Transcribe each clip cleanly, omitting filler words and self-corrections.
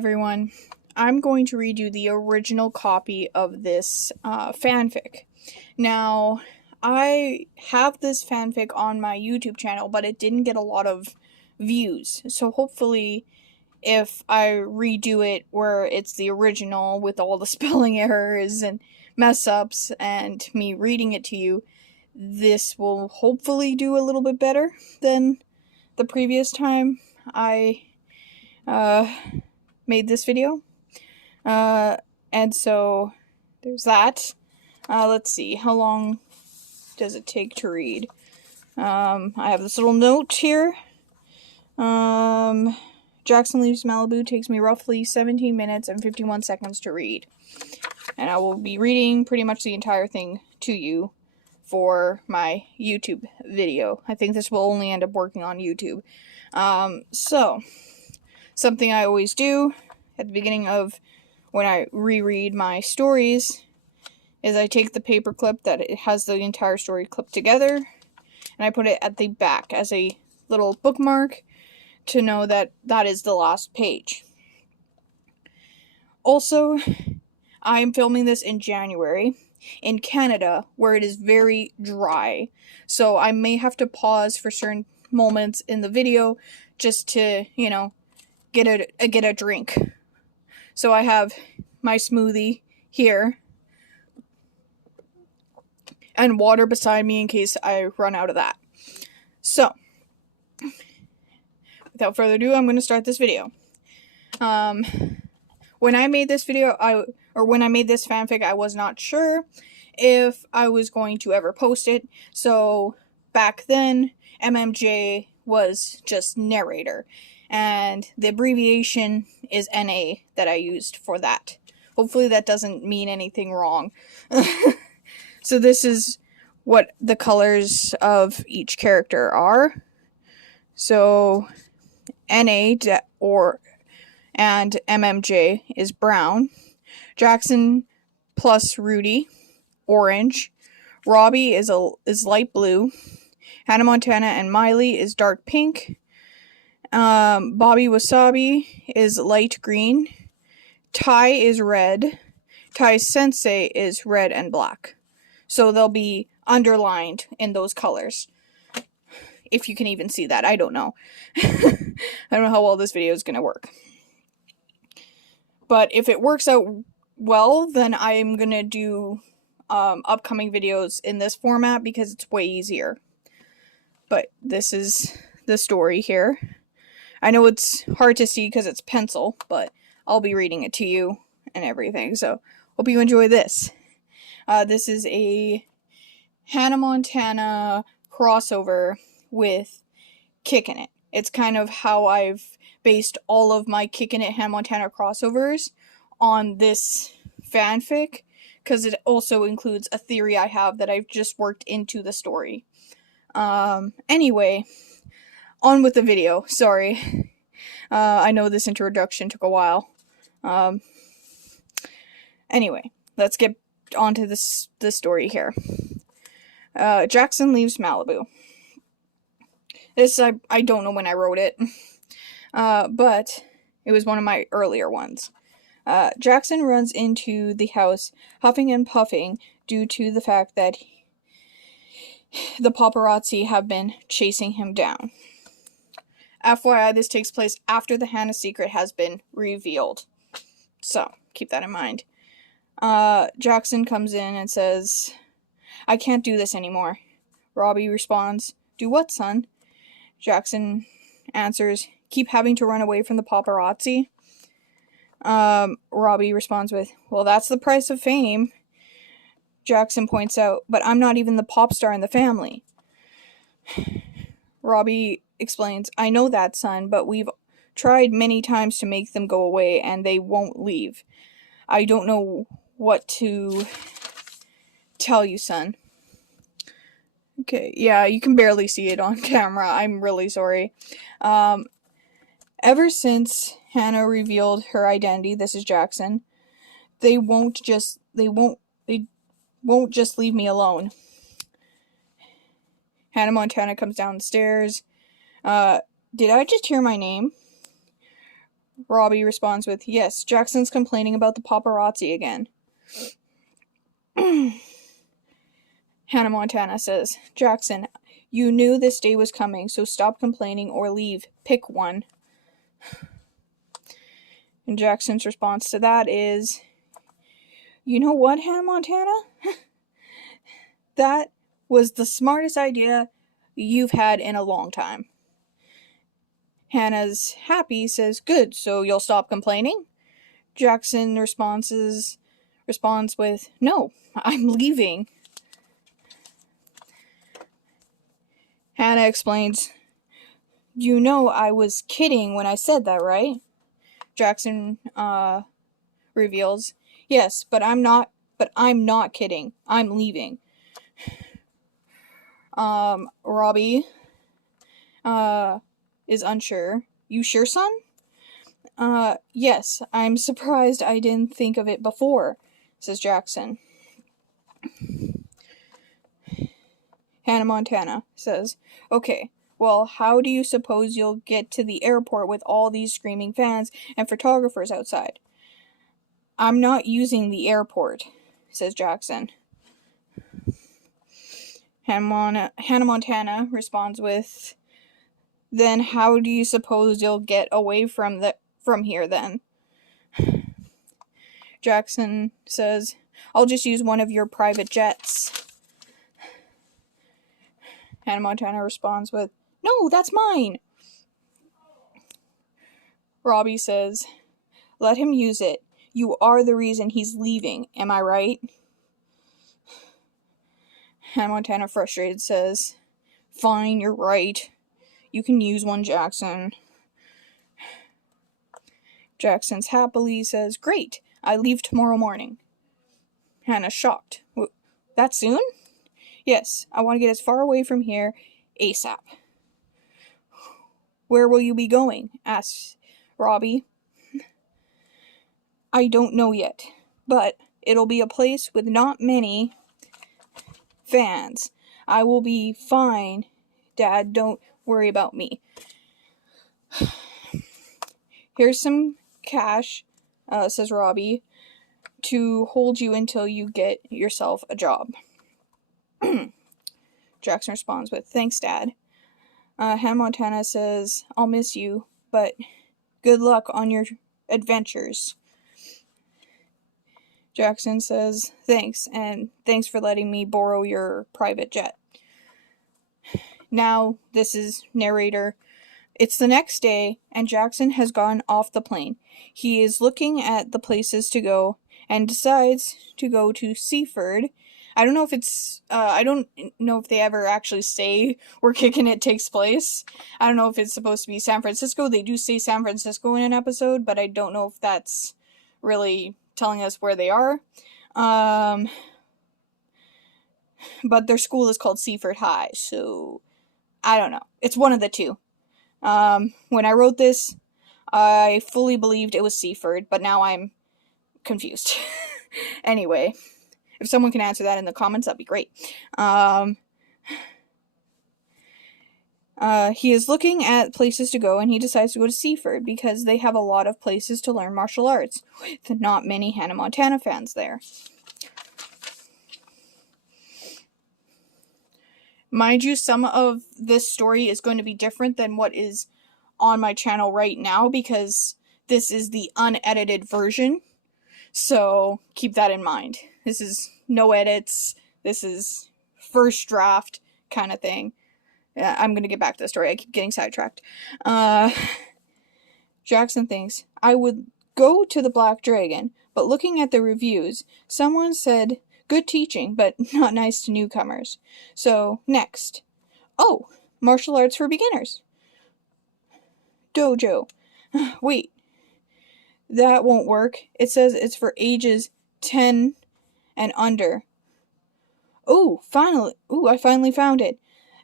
everyone. I'm going to read you the original copy of this fanfic. Now, I have this fanfic on my YouTube channel, but it didn't get a lot of views. So hopefully, if I redo it where it's the original with all the spelling errors and mess ups and me reading it to you, this will hopefully do a little bit better than the previous time I made this video. And so there's that. Let's see, how long does it take to read? I have this little note here. Jackson Leaves Malibu takes me roughly 17 minutes and 51 seconds to read. And I will be reading pretty much the entire thing to you for my YouTube video. I think this will only end up working on YouTube. So, something I always do at the beginning of when I reread my stories is I take the paper clip that it has the entire story clipped together and I put it at the back as a little bookmark to know that that is the last page. Also, I'm filming this in January in Canada where it is very dry, so I may have to pause for certain moments in the video just to, get a drink. So I have my smoothie here and water beside me in case I run out of that. So, without further ado, I'm going to start this video. When I made this video, when I made this fanfic, I was not sure if I was going to ever post it. So, back then, MMJ was just narrator. And the abbreviation is NA that I used for that. Hopefully that doesn't mean anything wrong. So this is what the colors of each character are. So NA and MMJ is brown. Jackson plus Rudy, orange. Robbie is light blue. Hannah Montana and Miley is dark pink. Bobby Wasabi is light green. Tai is red. Tai Sensei is red and black. So they'll be underlined in those colors. If you can even see that. I don't know. I don't know how well this video is going to work. But if it works out well, then I'm going to do upcoming videos in this format because it's way easier. But this is the story here. I know it's hard to see because it's pencil, but I'll be reading it to you and everything. So, hope you enjoy this. This is a Hannah Montana crossover with Kickin' It. It's kind of how I've based all of my Kickin' It Hannah Montana crossovers on this fanfic, because it also includes a theory I have that I've just worked into the story. Anyway, on with the video. Sorry. I know this introduction took a while. Anyway, let's get on to this story here. Jackson Leaves Malibu. This, I don't know when I wrote it. But it was one of my earlier ones. Jackson runs into the house huffing and puffing due to the fact that the paparazzi have been chasing him down. FYI, this takes place after the Hannah secret has been revealed. So, keep that in mind. Jackson comes in and says, "I can't do this anymore." Robbie responds, "Do what, son?" Jackson answers, "Keep having to run away from the paparazzi." Robbie responds with, "Well, that's the price of fame." Jackson points out, "But I'm not even the pop star in the family." Robbie explains, "I know that, son, but we've tried many times to make them go away and they won't leave. I don't know what to tell you, son." Okay, yeah, you can barely see it on camera. I'm really sorry. Ever since Hannah revealed her identity, this is Jackson, they won't just leave me alone. Hannah Montana comes down the stairs. Did I just hear my name? Robbie responds with, yes, Jackson's complaining about the paparazzi again. Hannah Montana says, Jackson, you knew this day was coming, so stop complaining or leave. Pick one. And Jackson's response to that is, you know what, Hannah Montana? That was the smartest idea you've had in a long time. Hannah's happy, says, good, so you'll stop complaining? Jackson responds with, no, I'm leaving. Hannah explains, you know I was kidding when I said that, right? Jackson reveals, yes, but I'm not kidding. I'm leaving. Robbie is unsure. You sure, son? Yes, I'm surprised I didn't think of it before, says Jackson. Hannah Montana says, okay, well, how do you suppose you'll get to the airport with all these screaming fans and photographers outside? I'm not using the airport, says Jackson. Hannah Montana responds with, then how do you suppose you'll get away from here then? Jackson says, I'll just use one of your private jets. Hannah Montana responds with, no, that's mine. Robbie says, let him use it. You are the reason he's leaving, am I right? Hannah Montana, frustrated, says, fine, you're right. You can use one, Jackson. Jackson's happily says, great, I leave tomorrow morning. Hannah's shocked. That soon? Yes, I want to get as far away from here ASAP. Where will you be going? Asks Robbie. I don't know yet, but it'll be a place with not many fans. I will be fine, Dad, don't worry about me. Here's some cash, says Robbie, to hold you until you get yourself a job. Jackson responds with, thanks, Dad. Hannah Montana says, I'll miss you, but good luck on your adventures. Jackson says, thanks, and thanks for letting me borrow your private jet. Now, this is narrator. It's the next day, and Jackson has gone off the plane. He is looking at the places to go, and decides to go to Seaford. I don't know if they ever actually say where Kickin' It takes place. I don't know if it's supposed to be San Francisco. They do say San Francisco in an episode, but I don't know if that's really telling us where they are. But their school is called Seaford High, so I don't know. It's one of the two. When I wrote this, I fully believed it was Seaford, but now I'm confused. Anyway, if someone can answer that in the comments, that'd be great. He is looking at places to go, and he decides to go to Seaford because they have a lot of places to learn martial arts, with not many Hannah Montana fans there. Mind you, some of this story is going to be different than what is on my channel right now because this is the unedited version. So keep that in mind. This is no edits. This is first draft kind of thing. I'm going to get back to the story. I keep getting sidetracked. Jackson thinks, I would go to the Black Dragon, but looking at the reviews, someone said, good teaching, but not nice to newcomers. So, next. Oh, martial arts for beginners. Dojo. Wait. That won't work. It says it's for ages 10 and under. Oh, finally. Ooh, I finally found it.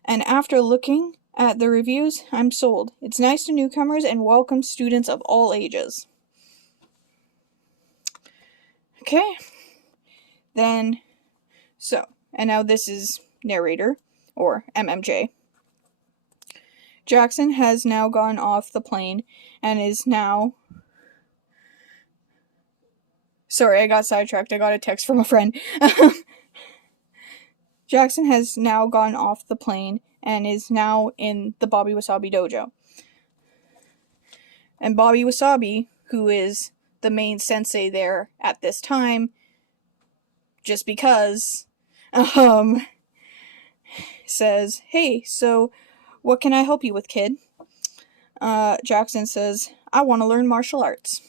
And after looking at the reviews, I'm sold. It's nice to newcomers and welcomes students of all ages. Okay. Then, and now this is narrator, or MMJ. Jackson has now gone off the plane and is now Sorry, I got sidetracked. I got a text from a friend. Jackson has now gotten off the plane and is now in the Bobby Wasabi dojo. And Bobby Wasabi, who is the main sensei there at this time, just because, says, "Hey, so what can I help you with, kid?" Jackson says, "I want to learn martial arts."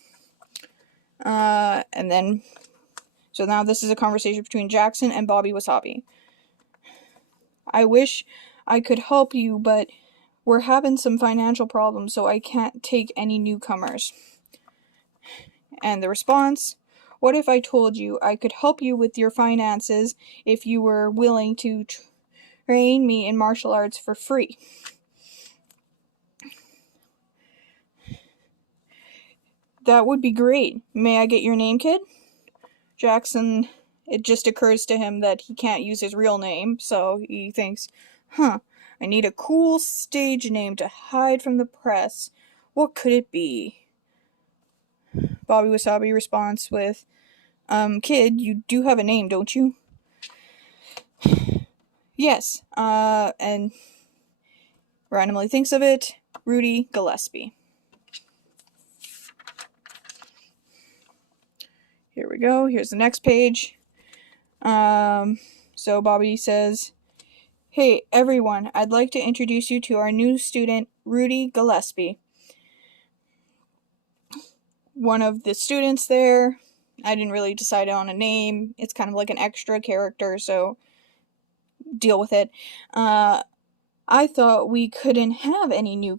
And then, so now this is a conversation between Jackson and Bobby Wasabi. "I wish I could help you, but we're having some financial problems, so I can't take any newcomers." And the response, "What if I told you I could help you with your finances if you were willing to train me in martial arts for free?" "That would be great. May I get your name, kid?" Jackson, it just occurs to him that he can't use his real name, so he thinks, I need a cool stage name to hide from the press. What could it be? Bobby Wasabi responds with, "Kid, you do have a name, don't you?" "Yes, and randomly thinks of it, Rudy Gillespie." Here we go. Here's the next page. So Bobby says, "Hey, everyone, I'd like to introduce you to our new student, Rudy Gillespie." One of the students there, I didn't really decide on a name. It's kind of like an extra character, so deal with it. "I thought we couldn't have any new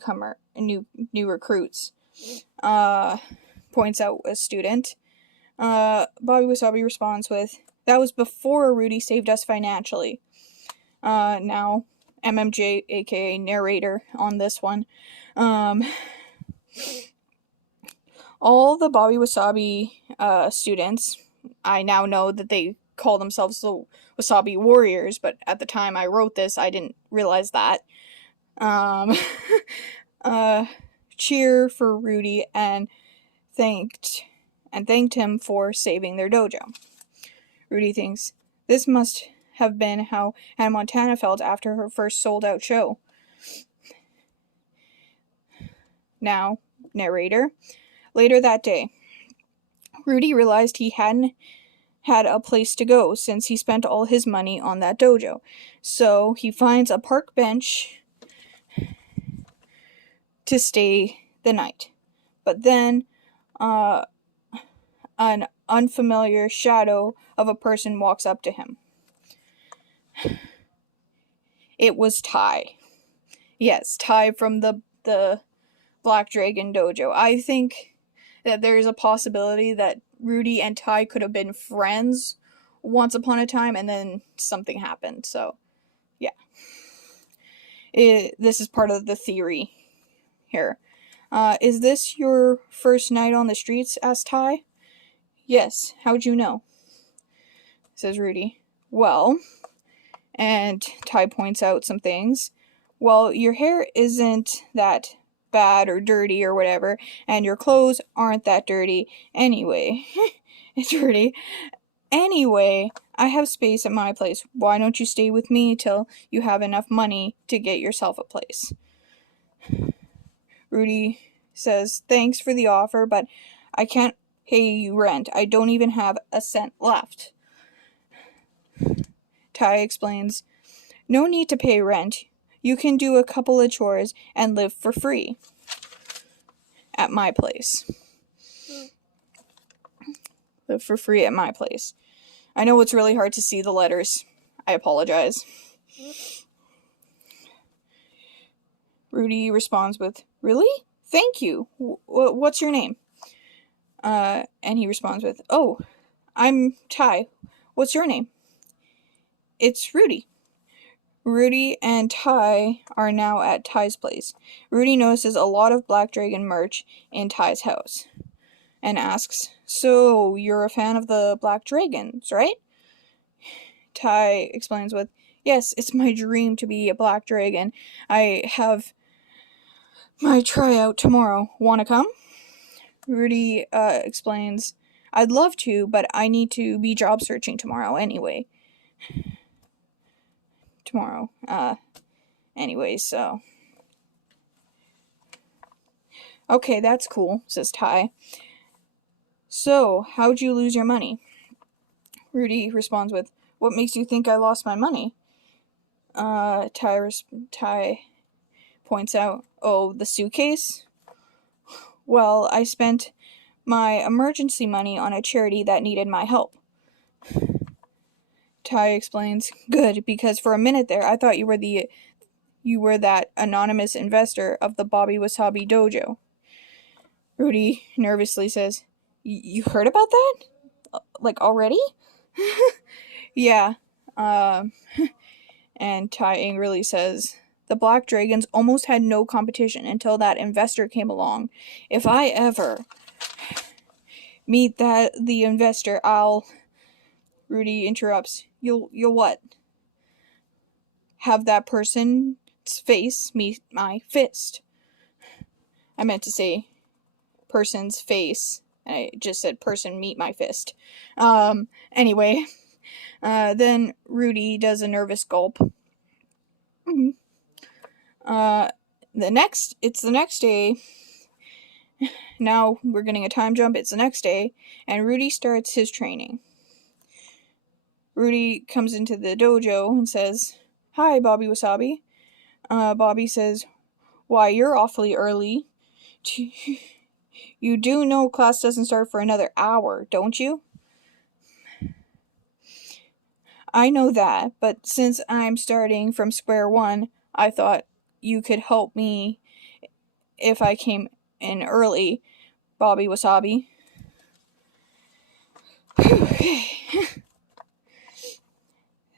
recruits," points out a student. Bobby Wasabi responds with, "That was before Rudy saved us financially." Now, MMJ, aka narrator, on this one. All the Bobby Wasabi students, I now know that they call themselves the Wasabi Warriors, but at the time I wrote this, I didn't realize that. Cheer for Rudy and thanked him for saving their dojo. Rudy thinks, "This must have been how Hannah Montana felt after her first sold-out show." Now, narrator. Later that day, Rudy realized he hadn't had a place to go since he spent all his money on that dojo. So he finds a park bench to stay the night. But then, an unfamiliar shadow of a person walks up to him. It was Ty. Yes, Ty from the Black Dragon dojo. I think that there is a possibility that Rudy and Ty could have been friends once upon a time, and then something happened. So, yeah. This is part of the theory here. "Is this your first night on the streets?" asked Ty. "Yes. How'd you know?" says Rudy. "Well," and Ty points out some things. "Well, your hair isn't that bad or dirty or whatever, and your clothes aren't that dirty anyway." It's dirty. "Anyway, I have space at my place. Why don't you stay with me till you have enough money to get yourself a place?" Rudy says, "Thanks for the offer, but I can't pay you rent. I don't even have a cent left." Ty explains, "No need to pay rent. You can do a couple of chores and live for free at my place." Live for free at my place. I know it's really hard to see the letters. I apologize. Rudy responds with, "Really? Thank you. What's your name?" And he responds with, "Oh, I'm Ty. What's your name?" "It's Rudy." Rudy and Ty are now at Ty's place. Rudy notices a lot of Black Dragon merch in Ty's house and asks, "So, you're a fan of the Black Dragons, right?" Ty explains with, "Yes, it's my dream to be a Black Dragon. I have my tryout tomorrow. Wanna come?" Rudy explains, I'd love to, but I need to be job searching tomorrow anyway. Anyways, so. Okay, that's cool, says Ty. So, how'd you lose your money? Rudy responds with, what makes you think I lost my money? Ty points out, oh, the suitcase? Well, I spent my emergency money on a charity that needed my help. Ty explains, good, because for a minute there I thought you were that anonymous investor of the Bobby Wasabi Dojo. Rudy nervously says, you heard about that? Like, already? Yeah. And Ty angrily says, the Black Dragons almost had no competition until that investor came along. If I ever meet the investor, I'll... Rudy interrupts. You'll what? Have that person's face meet my fist. I meant to say person's face. I just said person meet my fist. Anyway. Then Rudy does a nervous gulp. It's the next day. Now we're getting a time jump. It's the next day, and Rudy starts his training. Rudy comes into the dojo and says, hi, Bobby Wasabi. Bobby says, why, you're awfully early. You do know class doesn't start for another hour, don't you? I know that, but since I'm starting from square one, I thought you could help me if I came in early, Bobby Wasabi.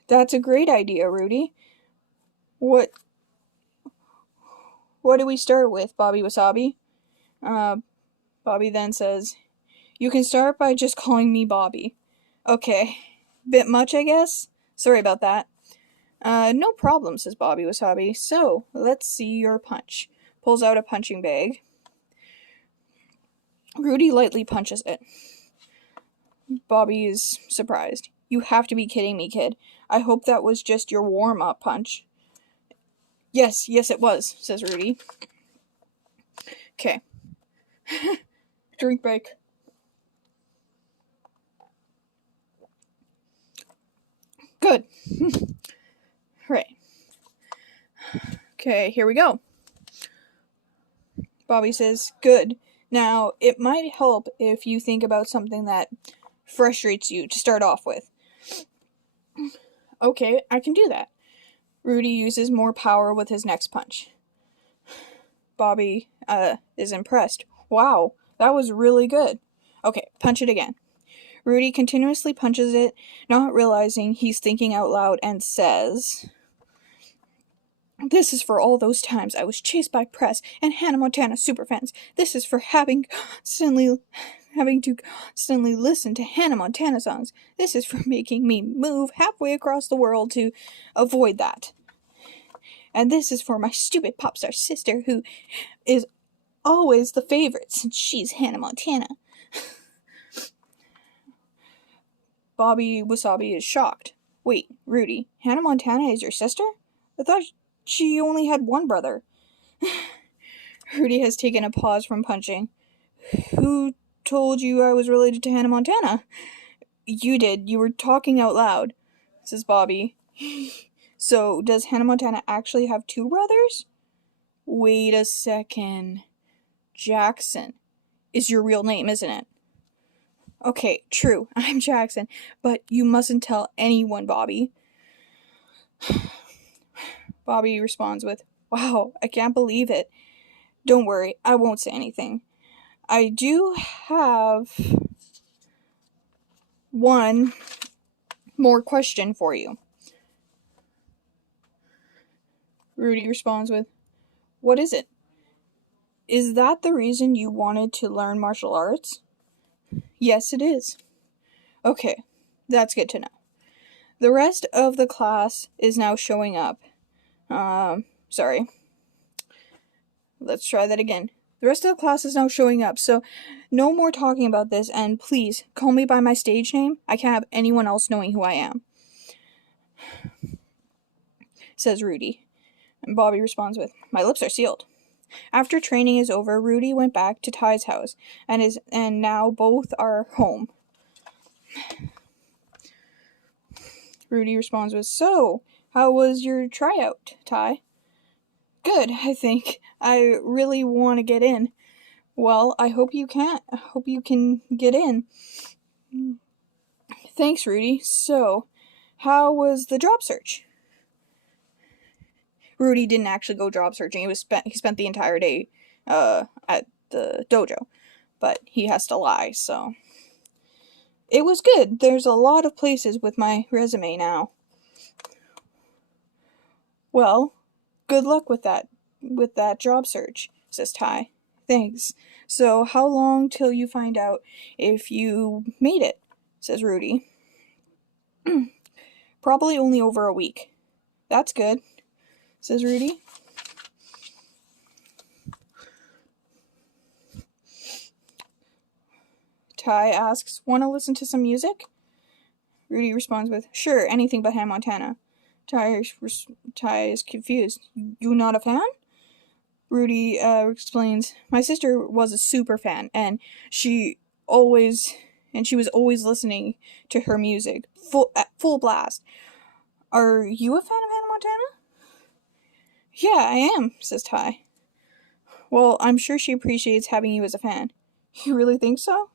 That's a great idea, Rudy. What do we start with, Bobby Wasabi? Bobby then says, you can start by just calling me Bobby. Okay. Bit much, I guess? Sorry about that. No problem, says Bobby Wasabi. So, let's see your punch. Pulls out a punching bag. Rudy lightly punches it. Bobby is surprised. You have to be kidding me, kid. I hope that was just your warm-up punch. Yes, it was, says Rudy. Okay. Drink break. Good. Right. Okay, here we go. Bobby says, good. Now, it might help if you think about something that frustrates you to start off with. Okay, I can do that. Rudy uses more power with his next punch. Bobby, is impressed. Wow, that was really good. Okay, punch it again. Rudy continuously punches it, not realizing he's thinking out loud, and says, this is for all those times I was chased by press and Hannah Montana superfans. This is for having to constantly listen to Hannah Montana songs. This is for making me move halfway across the world to avoid that. And this is for my stupid pop star sister, who is always the favorite since she's Hannah Montana. Bobby Wasabi is shocked. Wait, Rudy, Hannah Montana is your sister? I thought she only had one brother. Rudy has taken a pause from punching. Who told you I was related to Hannah Montana? You did. You were talking out loud, says Bobby. So, does Hannah Montana actually have two brothers? Wait a second. Jackson is your real name, isn't it? Okay, true. I'm Jackson, but you mustn't tell anyone, Bobby. Bobby responds with, wow, I can't believe it. Don't worry, I won't say anything. I do have one more question for you. Rudy responds with, what is it? Is that the reason you wanted to learn martial arts? Yes, it is. Okay, that's good to know. The rest of the class is now showing up. Sorry. Let's try that again. The rest of the class is now showing up, so no more talking about this, and please, call me by my stage name. I can't have anyone else knowing who I am, says Rudy. And Bobby responds with, my lips are sealed. After training is over, Rudy went back to Ty's house, and now both are home. Rudy responds with, so, how was your tryout, Ty? Good, I think. I really want to get in. Well, I hope you can. I hope you can get in. Thanks, Rudy. So, how was the job search? Rudy didn't actually go job searching. He spent the entire day at the dojo, but he has to lie, so. It was good. There's a lot of places with my resume now. Well, good luck with that job search, says Ty. Thanks. So, how long till you find out if you made it? Says Rudy. Probably only over a week. That's good, says Rudy. Ty asks, want to listen to some music? Rudy responds with, sure, anything but Hannah Montana. Ty is confused. You not a fan? Rudy explains, my sister was a super fan, and she was always listening to her music, at full blast. Are you a fan of Hannah Montana? Yeah, I am, says Ty. Well, I'm sure she appreciates having you as a fan. You really think so?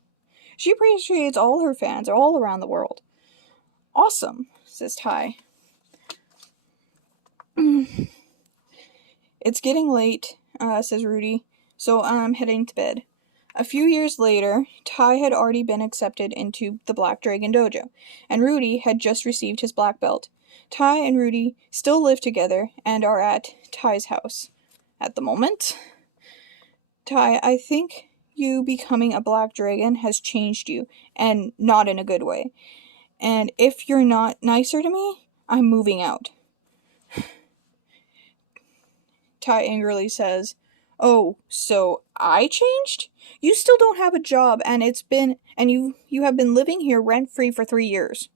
She appreciates all her fans all around the world. Awesome, says Ty. It's getting late, says Rudy, so I'm heading to bed. A few years later, Ty had already been accepted into the Black Dragon Dojo, and Rudy had just received his black belt. Ty and Rudy still live together and are at Ty's house at the moment. Ty, I think you becoming a black dragon has changed you, and not in a good way. And if you're not nicer to me, I'm moving out. Ty angrily says, oh, so I changed? You still don't have a job, and you have been living here rent-free for 3 years.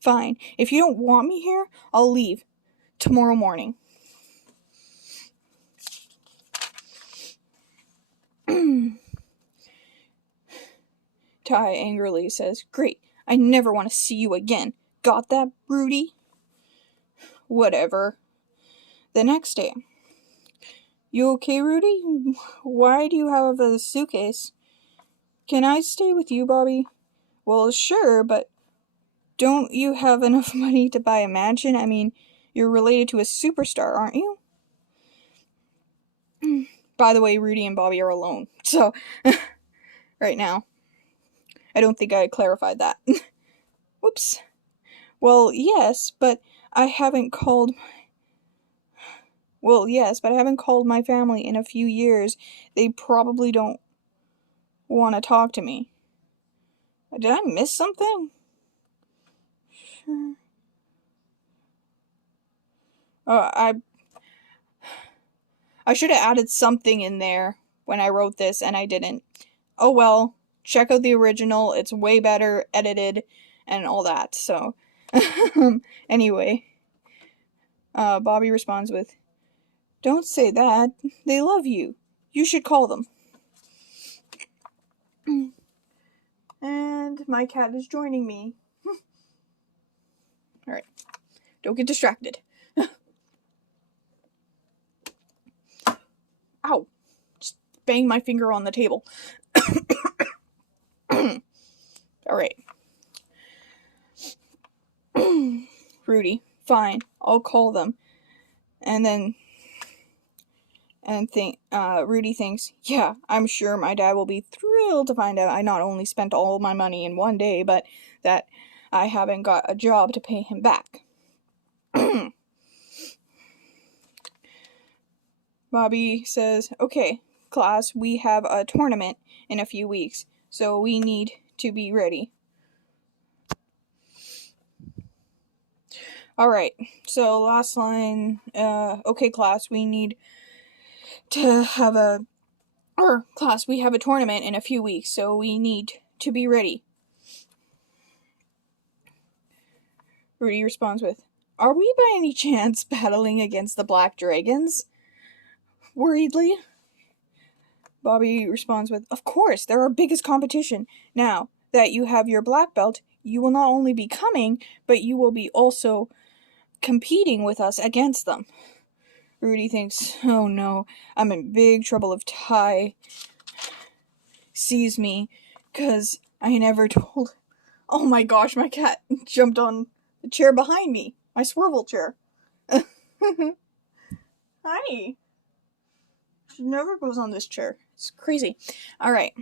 Fine. If you don't want me here, I'll leave. Tomorrow morning. Ty angrily says, great. I never want to see you again. Got that, Rudy? Whatever. The next day. You okay, Rudy? Why do you have a suitcase? Can I stay with you, Bobby? Well, sure, but don't you have enough money to buy a mansion? I mean, you're related to a superstar, aren't you? By the way, Rudy and Bobby are alone, so, right now. I don't think I clarified that. Whoops. Well, yes, but I haven't called my family in a few years. They probably don't want to talk to me. Did I miss something? Sure. I should have added something in there when I wrote this, and I didn't. Oh well, check out the original. It's way better edited and all that, so. Anyway. Bobby responds with, don't say that. They love you. You should call them. And my cat is joining me. Alright. Don't get distracted. Ow. Just bang my finger on the table. Alright. Rudy. Fine. I'll call them. Rudy thinks, yeah, I'm sure my dad will be thrilled to find out I not only spent all my money in one day, but that I haven't got a job to pay him back. Bobby says, okay, class, we have a tournament in a few weeks, so we need to be ready. Alright, so last line, okay, class, we need to have a Class, we have a tournament in a few weeks, so we need to be ready. Rudy responds with, are we by any chance battling against the Black Dragons? Worriedly. Bobby responds with, of course, they're our biggest competition. Now that you have your black belt, you will not only be coming, but you will be also competing with us against them. Rudy thinks, oh no, I'm in big trouble if Ty sees me, 'cause I never told... Oh my gosh, my cat jumped on the chair behind me. My swivel chair. Hi. She never goes on this chair. It's crazy. Alright.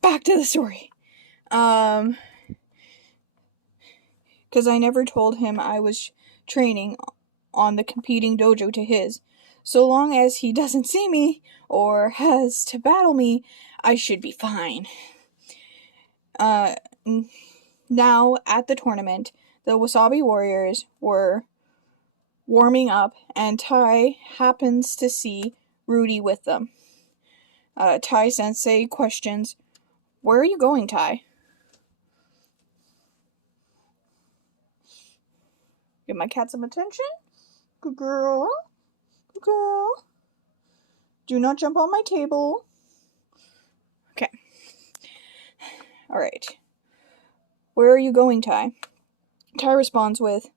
Back to the story. Because I never told him I was training on the competing dojo to his. So long as he doesn't see me or has to battle me, I should be fine. Now, at the tournament, the Wasabi Warriors were warming up, and Tai happens to see Rudy with them. Tai Sensei questions, where are you going, Tai? Give my cat some attention. Good girl. Good girl. Do not jump on my table. Okay. Alright. Where are you going, Tai? Tai responds with,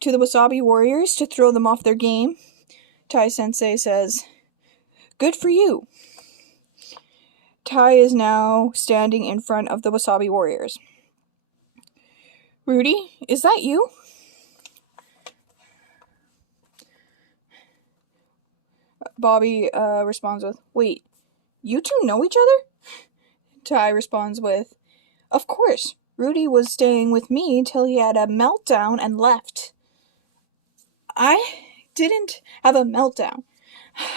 to the Wasabi Warriors to throw them off their game. Tai Sensei says, good for you. Tai is now standing in front of the Wasabi Warriors. Rudy, is that you? Bobby responds with, wait, you two know each other? Tai responds with, of course. Rudy was staying with me till he had a meltdown and left. I didn't have a meltdown.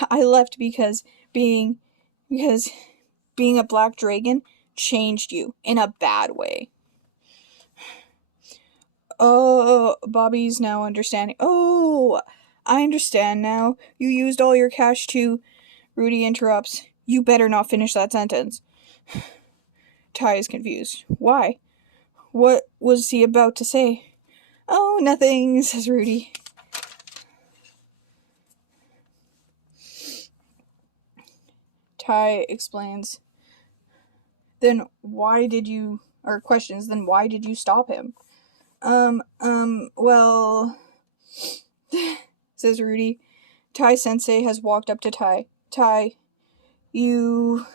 I left because being a black dragon changed you in a bad way. Oh, Bobby's now understanding. Oh, I understand now. You used all your cash to... Rudy interrupts. You better not finish that sentence. Tai is confused. Why? What was he about to say? Oh, nothing, says Rudy. Tai explains. Then why did you... Or questions, then why did you stop him? Well... says Rudy. Tai Sensei has walked up to Tai. Tai, you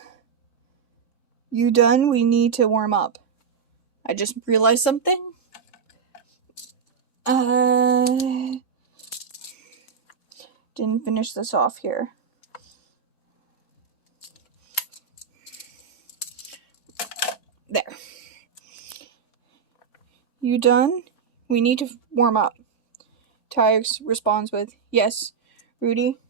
done? We need to warm up. I just realized something. Didn't finish this off here. There. You done? We need to warm up. Tai responds with, yes, Rudy.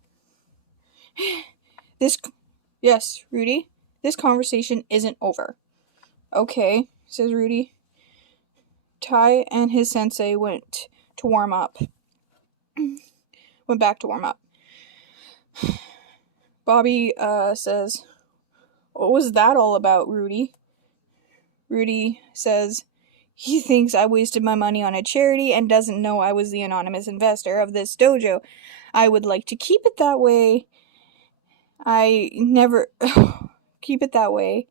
Yes, Rudy. This conversation isn't over. Okay, says Rudy. Tai and his sensei went to warm up. Went back to warm up. Bobby says, what was that all about, Rudy? Rudy says, he thinks I wasted my money on a charity and doesn't know I was the anonymous investor of this dojo. I would like to keep it that way. I never... keep it that way.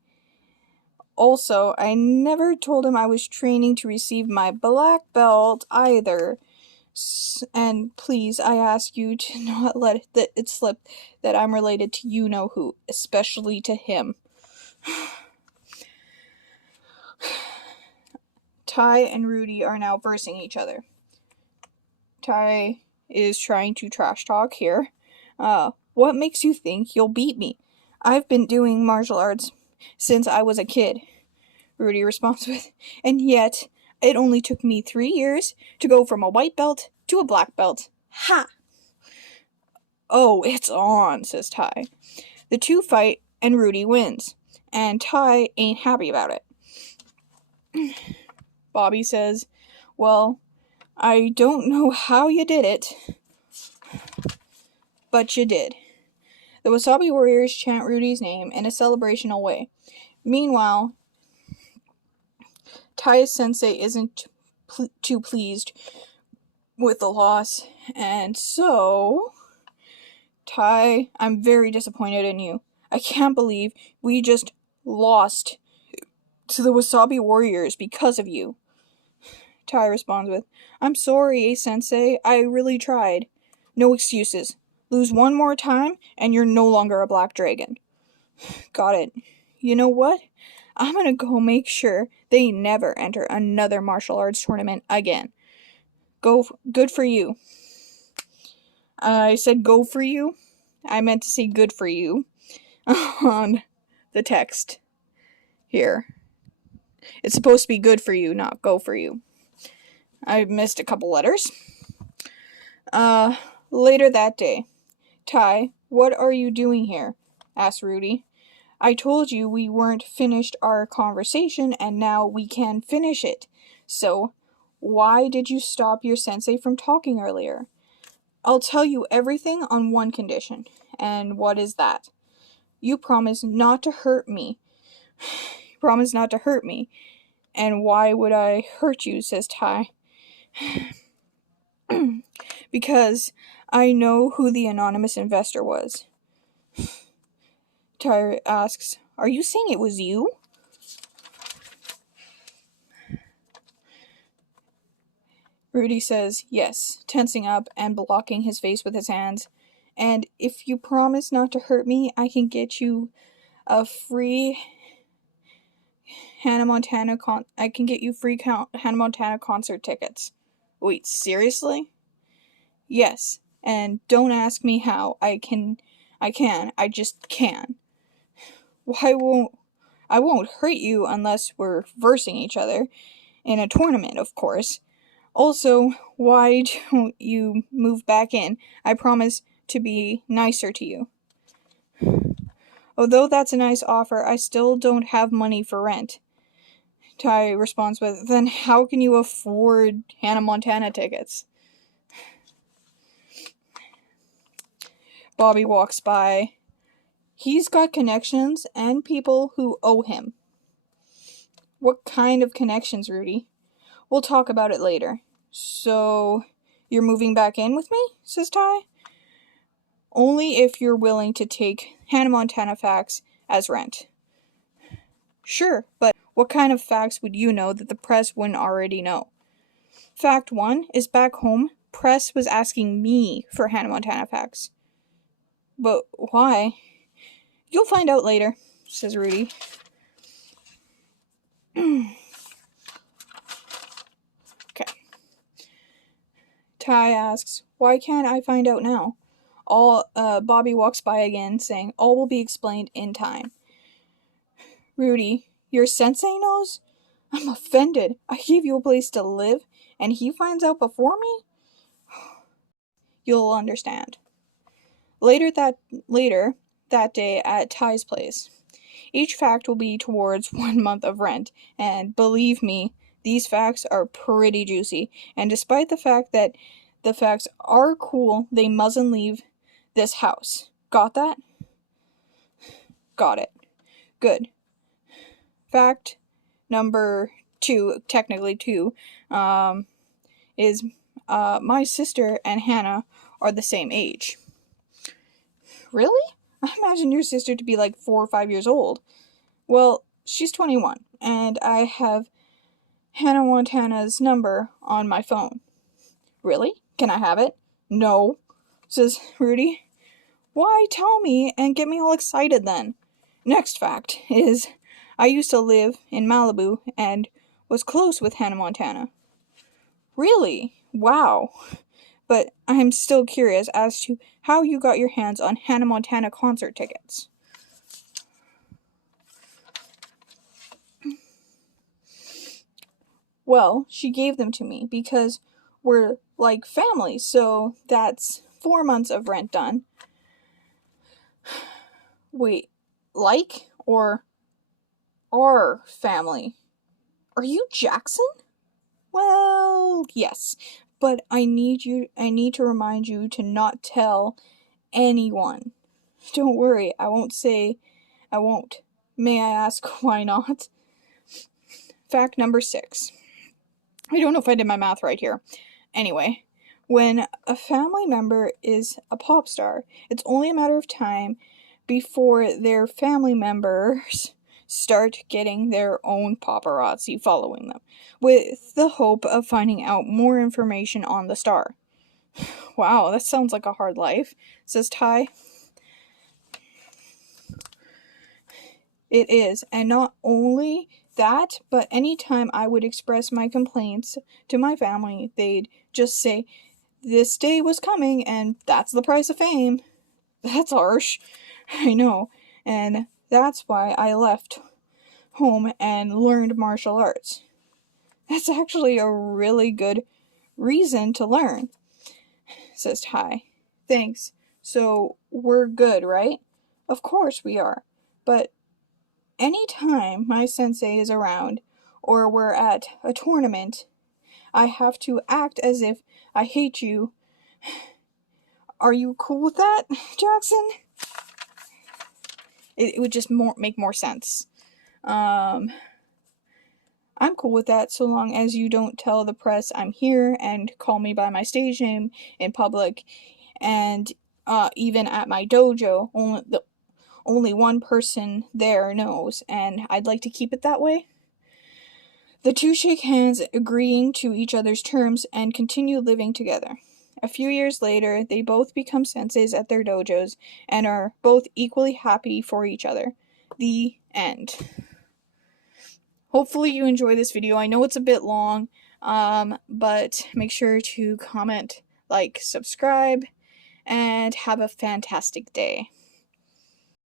Also, I never told him I was training to receive my black belt either. And please, I ask you to not let it slip that I'm related to you-know-who, especially to him. Tai and Rudy are now versing each other. Tai is trying to trash talk here. What makes you think you'll beat me? I've been doing martial arts since I was a kid, Rudy responds with, and yet it only took me 3 years to go from a white belt to a black belt. Ha! Oh, it's on, says Tai. The two fight and Rudy wins, and Tai ain't happy about it. Bobby says, well, I don't know how you did it, but you did. The Wasabi Warriors chant Rudy's name in a celebrational way. Meanwhile, Tai's sensei isn't too pleased with the loss, and so... Tai, I'm very disappointed in you. I can't believe we just lost to the Wasabi Warriors because of you. Tai responds with, I'm sorry, Sensei. I really tried. No excuses. Lose one more time, and you're no longer a black dragon. Got it. You know what? I'm gonna go make sure they never enter another martial arts tournament again. Good for you. I said go for you. I meant to say good for you on the text here. It's supposed to be good for you, not go for you. I missed a couple letters. Later that day. Tai, what are you doing here? Asked Rudy. I told you we weren't finished our conversation, and now we can finish it. So, why did you stop your sensei from talking earlier? I'll tell you everything on one condition. And what is that? You promise not to hurt me. Promise not to hurt me. And why would I hurt you, says Tai. Because I know who the anonymous investor was. Tai asks, are you saying it was you? Rudy says, yes, tensing up and blocking his face with his hands. And if you promise not to hurt me, I can get you a free Hannah Montana Hannah Montana concert tickets. Wait, seriously? Yes, and don't ask me how. I just can. I won't hurt you unless we're versing each other. In a tournament, of course. Also, why don't you move back in? I promise to be nicer to you. Although that's a nice offer, I still don't have money for rent. Tai responds with, then how can you afford Hannah Montana tickets? Bobby walks by. He's got connections and people who owe him. What kind of connections, Rudy? We'll talk about it later. So, you're moving back in with me? Says Tai. Only if you're willing to take Hannah Montana facts as rent. Sure, but what kind of facts would you know that the press wouldn't already know? Fact 1 is back home, press was asking me for Hannah Montana facts. But why? You'll find out later, says Rudy. Okay. Tai asks, why can't I find out now? Bobby walks by again, saying, all will be explained in time. Rudy, your sensei knows? I'm offended. I gave you a place to live, and he finds out before me? You'll understand. Later that day at Tai's place. Each fact will be towards 1 month of rent, and believe me, these facts are pretty juicy, and despite the fact that the facts are cool, they mustn't leave this house. Got that? Got it. Good. Fact number 2, technically 2, is my sister and Hannah are the same age. Really? I imagine your sister to be like 4 or 5 years old. Well, she's 21, and I have Hannah Montana's number on my phone. Really? Can I have it? No, says Rudy. Why tell me and get me all excited then? Next fact is, I used to live in Malibu and was close with Hannah Montana. Really? Wow. But I'm still curious as to how you got your hands on Hannah Montana concert tickets. Well, she gave them to me because we're like family, so that's 4 months of rent done. Wait, like or our family? Are you Jackson? Well, yes, but I need to remind you to not tell anyone. Don't worry, I won't. May I ask why not? Fact number 6. I don't know if I did my math right here. Anyway, when a family member is a pop star, it's only a matter of time before their family members start getting their own paparazzi following them, with the hope of finding out more information on the star. Wow, that sounds like a hard life, says Ty. It is, and not only that, but anytime I would express my complaints to my family, they'd just say, "This day was coming, and that's the price of fame." That's harsh. I know, and that's why I left home and learned martial arts. That's actually a really good reason to learn, says Ty. Thanks. So, we're good, right? Of course we are. But anytime my sensei is around, or we're at a tournament, I have to act as if I hate you. Are you cool with that, Jackson? It would just make more sense. I'm cool with that so long as you don't tell the press I'm here and call me by my stage name in public, and even at my dojo, only one person there knows, and I'd like to keep it that way. The two shake hands, agreeing to each other's terms, and continue living together. A few years later, they both become senseis at their dojos and are both equally happy for each other. The end. Hopefully you enjoy this video. I know it's a bit long, but make sure to comment, like, subscribe, and have a fantastic day.